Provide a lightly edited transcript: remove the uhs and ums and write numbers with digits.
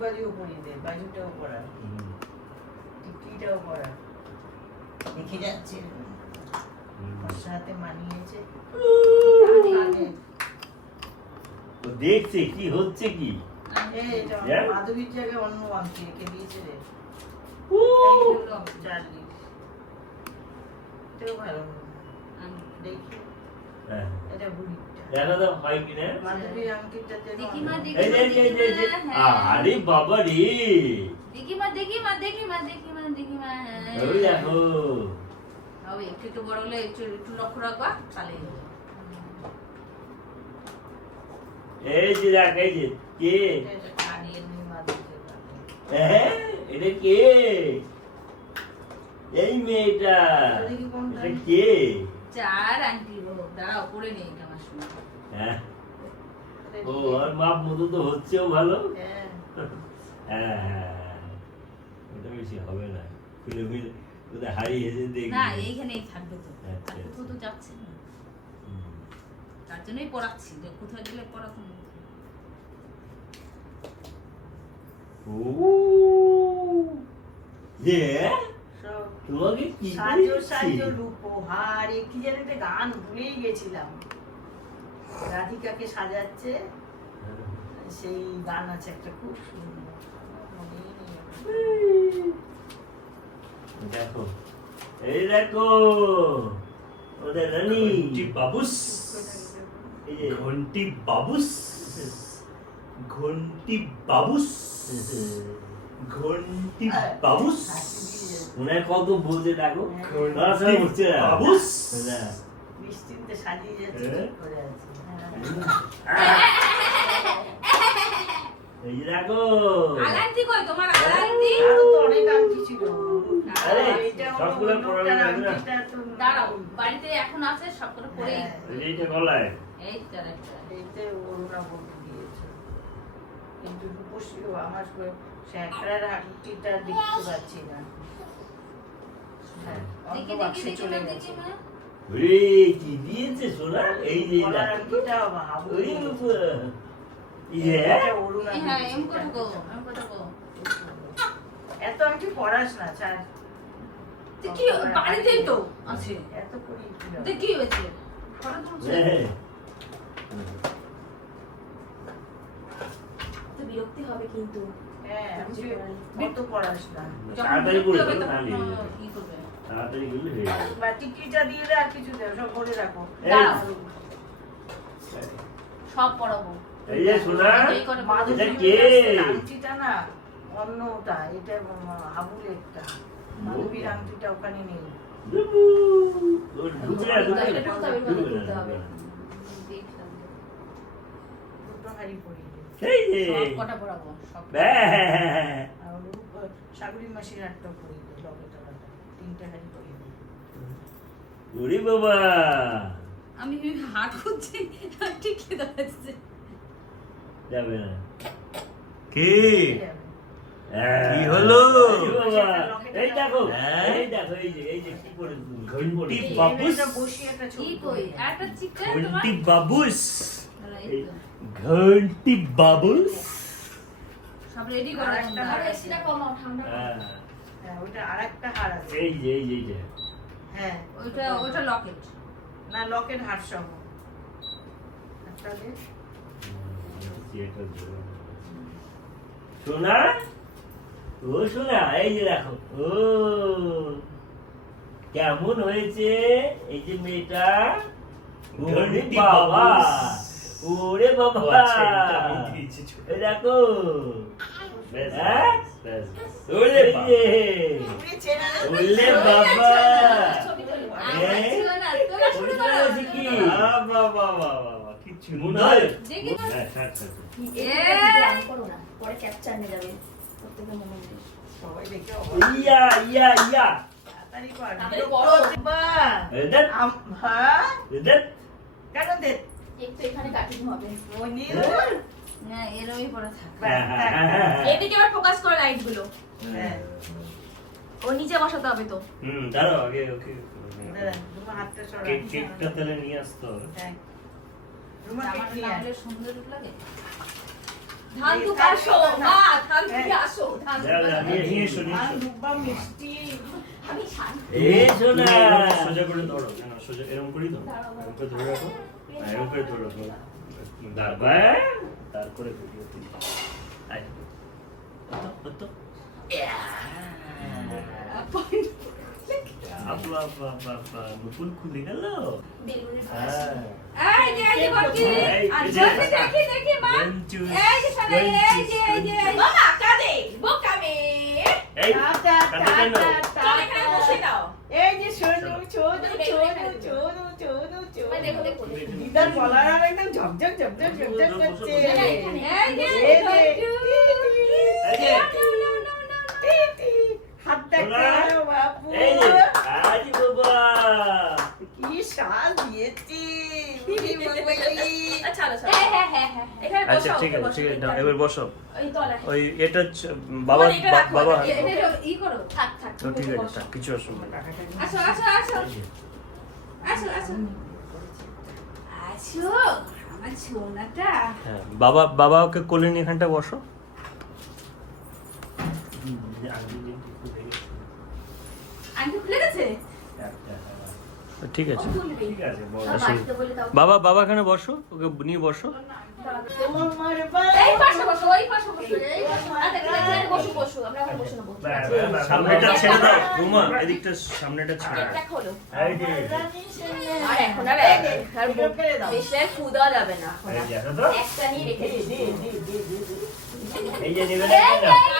বাজিও পরিয়ে দে, বাজুটাও পরা, টিকিটাও পরা, দেখে যাচ্ছে সাথে মানিয়েছে। দেখছে কি হচ্ছে কি মাধবীর জায়গায় অন্য আংটি রেখে দিয়েছে রে। চার্লি এটাও ভালো দেখি, এটা বুড়িটা জানো তো হয় কিনা মাধবীর আংটিটাতে আরে বাবা রে দেখি মা ওই দেখো হবে একটু বড় হলে একটু লক্ষ্য রাখবা তাহলে এই যে দেখ এই যে কে এটা কে এই মেয়েটা এটা কে চার আন্টি দাঁড়াও করে নেই আমার সঙ্গে ও আর মাপ মতো তো হচ্ছেও ভালো। হ্যাঁ ওটা বেশি হবে না, খুলে খুলে কোথায় হারিয়ে এসে দেখি না এইখানেই থাকবে তো, কোথাও তো যাচ্ছে না, তার জন্যই পড়াচ্ছি যে কোথায় গেলে পড়াতে না। ও যে তোমাকে কি উপহার কি যেন একটা গান ভুলেই গেছিলাম, রাধিকাকে সাজাচ্ছে সেই গান আছে একটা খুব সুন্দর, দেখো এই দেখো ওদের রানী বাবুস এই যে ঘন্টি বাবুস ঘন্টি বাবুস ঘন্টি বাবুস ওনার কত বলছে দেখো ঘন্টি হচ্ছে বাবুস বৃষ্টিতে সাজিয়ে যাচ্ছে ঠিক করে আছে। এই যে দেখো আলান্তি কই তোমার আলান্তি? আরো তো অনেক আংটি ছিল। আরে এইটা সবগুলো পরে অন্যটার যাবে না আংটিটা তো দাঁড়াও বাড়িতে এখন আছে সব করে পরেই এইটা গলায় এই তো একটা এইতে অরুণা বলতে দিয়েছে, কিন্তু রূপসী আমার স্যাঁকড়ার আংটিটা দেখতে পাচ্ছি না। হ্যাঁ, অন্য দেখি বাক্সে চলে গেছে। দেখি মা ওরে কি দিয়েছে সোনা এই যে গলার আংটিটা হাবু ওই ইয়ে এটা অরুণা হ্যাঁ দিয়েছে। এম কথা গো এম কথা গো এত আংটি পড়াস না ছাড়, কি বাড়িতেই তো আছে এত করি কি হয়েছে ফটো তুলছে তো বিরক্তি হবে কিন্তু হ্যাঁ কত পড়াস না। তাড়াতাড়ি করে দাও তাহলে কি করবে তাড়াতাড়ি করলে হয়ে যাবে বা টিকিটা দিয়ে দে আর কিছু দেও, সব ভরে রাখো। দাঁড়াও। সব পড়াবো এই যে সোনা এই করে মাধুরী এটা কে? আংটিটা না অন্য ওটা, এটা হাবুলেরটা, মাধবীর আংটিটা ওখানে নেই। দুবু ওর ঢুকে এটা করতে হবে এটা করতে হবে দুটো হাড়ি পরিয়ে দে। এই যে সব কটা পড়াবো সব ব্যাস আর সাগরী মাসির হাতটা পরিয়ে দে, লবেটা তিনটে হাড়ি পরিয়ে দে। ওরে বাবা আমি হাট করছি ঠিক দাঁড়াচ্ছে যাবে না কে কি হলো? এই দেখো হ্যাঁ? এই দেখো এই যে কি করে ঘন্টি এই বাবুস মেয়েটা বসিয়ে একটা ছবি কি কই তুলে দে। একটা চিকটা ঘন্টি বাবুস এই তো। ঘন্টি বাবুস সব রেডি করে আর একটা হার আছে। কমাও ঠান্ডা হ্যাঁ, হ্যাঁ ওইটা আরেকটা হার আছে। এই যে হ্যাঁ ওটা লকেট না লকেট হার সহ একটা দে। সোনা ও সোনা এই যে দেখো ও কেমন হয়েছে এই যে মেয়েটা ওরে ঘন্টি বাবা বাবুস। ওরে বাবা আচ্ছা, এটা আমি দিয়েছি ছোট। এই দেখো ব্যাস, হ্যাঁ? ব্যাস, ব্যাস। ওরে ওরে বাবা বাবা। পুরি চেনা না? ওরে বাবা ছবি তোলো হ্যাঁ? ছিল না তোলা শুরু ওটা করো হচ্ছে কি? বাবা, বাবা, বাবা, কি মনে হয় সুন্দর। দেখি তো। হ্যাঁ, হ্যাঁ, হ্যাঁ। পরে ক্যাপচার নিয়ে যাবে প্রত্যেকের মনে মনে। সবাই দেখে অবাক। ইয়া তাড়াতাড়ি কর। তাড়াতাড়ি করো। বাহ! এদের হ্যাঁ? এদের কেন দে? একটু এখানে কাটিং হবে। মনির? না এরই পড়া থাক বাহ, এদিকে আবার ফোকাস করে লাইট গুলো। হ্যাঁ। ও নিচে বসাতে হবে তো। দাঁড়াও আগে ওকে দাঁড়া, তোমার হাতটা সরা। কেকটা তাহলে নিয়ে আসতে হবে। হ্যাঁ। তোমার কেক জামাটা নিয়ে আয়। তাহলে সুন্দর লাগে ধান তো আসো মা, ধান থেকে আসো, ধান দাঁড়া, দাঁড়া, নিয়ে এসো, নিয়ে ধান এসো। দুব্বা মিষ্টি। আমি শান্ত। এসো না। তুমি এরকম সোজা করে ধরো, না, না, সোজা এরকম করেই ধরো। এরকম করে ধরে রাখো। হ্যাঁ, এরকম করে ধরে রাখো। তারপরে ভিডিও তুলি। আয়। ওতো, ওতো। আব্বা, আব্বা, আব্বা, আব্বা, মুকুল খুলে গেল। বেলুনের হ্যাঁ। এই যে, এই যে বাকি। আর এই যে। জলদি দেখি, দেখি মা। Lentus, এই যে শোনো, এই যে, এই যে, এই যে। বাবা, কাঁদে, বোকা মেয়ে। এই, টাটা, কাঁদে কেন? টাটা, চল এখানে বসে দাও। এই যে শোনো, ছোনু, ছোনু, ছোনু, ছোনু, ছোনু। ভাই দেখো দেখো দিদার গলার আর একদম ঝকঝক ঝকঝক ঝকঝক করছে। এই যে, এই যে, এই যে, টিটি, হাত দেখাও বাপু। এই যে, আজি বাবা। কি শ্বাস দিয়েছি। উড়ি বাবালি। ছাড়ো, ছাড়ো। হ্যাঁ হ্যাঁ হ্যাঁ হ্যাঁ এখানে আচ্ছা বসো, ঠিক আছে, বসো, ঠিক আছে, এখানে। এবার বসো। ওই তলায় ওই এটা বাবা, ওখানে এটা রাখো, বাবা। এটা ই করো। থাক থাক তো ঠিক আছে, থাক, কিছু অসুবিধা নেই। আসো, আসো, আসো। আসো, আসো। আসো, আমার ছোনাটা। হ্যাঁ, বাবা, বাবা ওকে কোলে নিয়ে এখানটা বসো। আন্টি খুলে গেছে? ঠিক আছে, তুলবি ঠিক আছে, বাড়িতে বলে দাও বাবা, বাবা এখানে বসো, ওকে নিয়ে বসো। তোমার বাবা। এই পাশে বসো ওই পাশে বসো এই পাশে এখানে বসো বসো আমরা ওখানে বসে নেবো সামনেটা ছেড়ে দাও, রুমা, এদিকটা সামনেটা ছেড়ে দাও। এটা হলো এই যে, আর এখন আর বেশি আর ফুদা যাবে না এখন এই আর। যে, আসো তো। একটা নিয়ে রেখে দিই এই যে নেবে এই, এই,